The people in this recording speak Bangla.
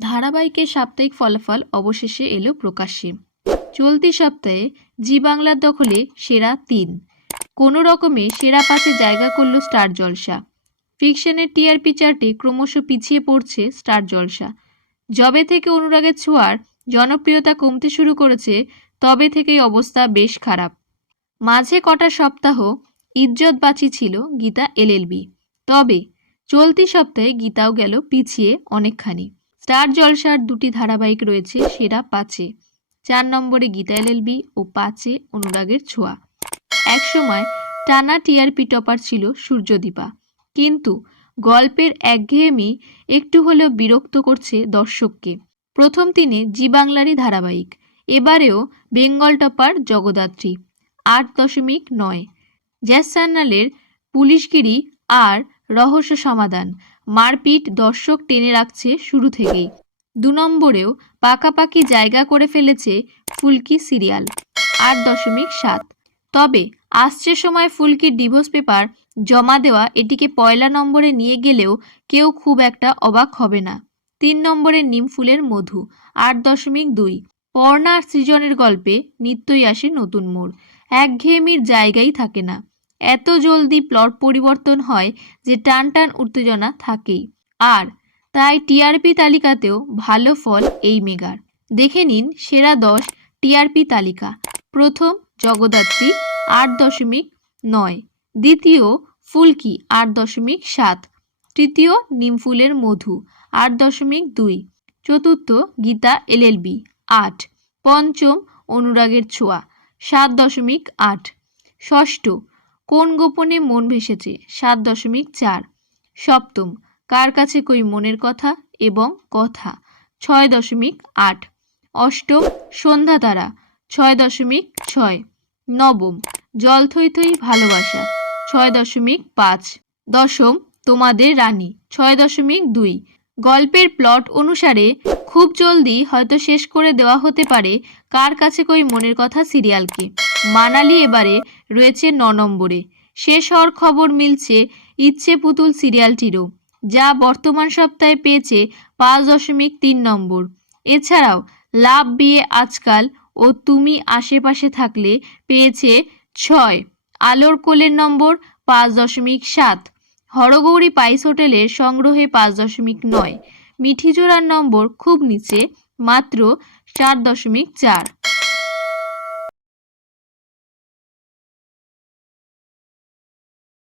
ধারাবাহিকের সাপ্তাহিক ফলাফল অবশেষে এলো প্রকাশ্যে। চলতি সপ্তাহে জি বাংলার দখলে সেরা তিন। কোনো রকমে সেরা পাঁচে জায়গা করল স্টার জলসা। ফিকশনের টিআরপি চার্টে ক্রমশ পিছিয়ে পড়ছে স্টার জলসা। যবে থেকে অনুরাগের ছোঁয়ার জনপ্রিয়তা কমতে শুরু করেছে, তবে থেকেই অবস্থা বেশ খারাপ। মাঝে কটা সপ্তাহ ইজ্জত বাঁচি ছিল গীতা এলএলবি। তবে চলতি সপ্তাহে গীতাও গেল পিছিয়ে অনেকখানি। স্টার জলসার দুটি ধারাবাহিক রয়েছে, সেরা পাঁচে। চার নম্বরে গীতা এলএলবি ও পাঁচে অনুরাগের ছোঁয়া। একসময় টানা টিআরপি টপার ছিল সূর্যদীপা। কিন্তু গল্পের একঘেয়েমি একটু হলেও বিরক্ত করছে দর্শককে। প্রথম তিনে জি বাংলারই ধারাবাহিক, এবারেও বেঙ্গল টপার জগদাত্রী, আট দশমিক নয়। জ্যাস চ্যানেলের পুলিশগিরি আর রহস্য সমাধান মারপিট দর্শক টেনে রাখছে শুরু থেকেই। দু নম্বরেও পাকাপাকি জায়গা করে ফেলেছে ফুলকি সিরিয়াল, আট দশমিক সাত। তবে আসছে সময় ফুলকির ডিভোর্স পেপার জমা দেওয়া এটিকে পয়লা নম্বরে নিয়ে গেলেও কেউ খুব একটা অবাক হবে না। তিন নম্বরে নিমফুলের মধু, আট দশমিক দুই। পর্ণা সৃজনের গল্পে নিত্যই আসে নতুন মোড়, একঘেয়েমির জায়গাই থাকে না। এত জলদি প্লট পরিবর্তন হয় যে টান টান উত্তেজনা থাকেই। আর তাই টিআরপি তালিকাতেও ভালো ফল এই মেগার। দেখে নিন সেরা দশ টিআরপি তালিকা। প্রথম জগদ্ধাত্রী আট দশমিক নয়, দ্বিতীয় ফুলকি আট দশমিক সাত, তৃতীয় নিমফুলের মধু আট দশমিক দুই, চতুর্থ গীতা এলএলবি আট, পঞ্চম অনুরাগের ছোঁয়া সাত দশমিক আট, ষষ্ঠ কোন গোপনে মন ভেসেছে? সাত দশমিক চার। সপ্তম, কার কাছে কই মনের কথা এবং কথা? ছয় দশমিক আট। অষ্টম, সন্ধ্যা তারা। ছয় দশমিক ছয়। নবম, জল থই থই ভালোবাসা। ছয় দশমিক পাঁচ। দশম, তোমাদের রানী। ছয় দশমিক দুই। গল্পের প্লট অনুসারে খুব জলদি হয়তো শেষ করে দেওয়া হতে পারে কার কাছে কই মনের কথা সিরিয়ালকে। মানালি এবারে রয়েছে ন নম্বরে। শেষ হওয়ার খবর মিলছে ইচ্ছে পুতুল সিরিয়ালটিরও, যা বর্তমান সপ্তাহে পেয়েছে পাঁচ দশমিক তিন নম্বর। এছাড়াও, লাভ বিয়ে আজকাল ও তুমি আশেপাশে থাকলে পেয়েছে ছয়, আলোর কোলের নম্বর পাঁচ দশমিক সাত, হরগৌরী পাইস হোটেলের সংগ্রহে পাঁচ দশমিক নয় মিঠিজোড়ার নম্বর খুব নিচে, মাত্র চার দশমিক চার।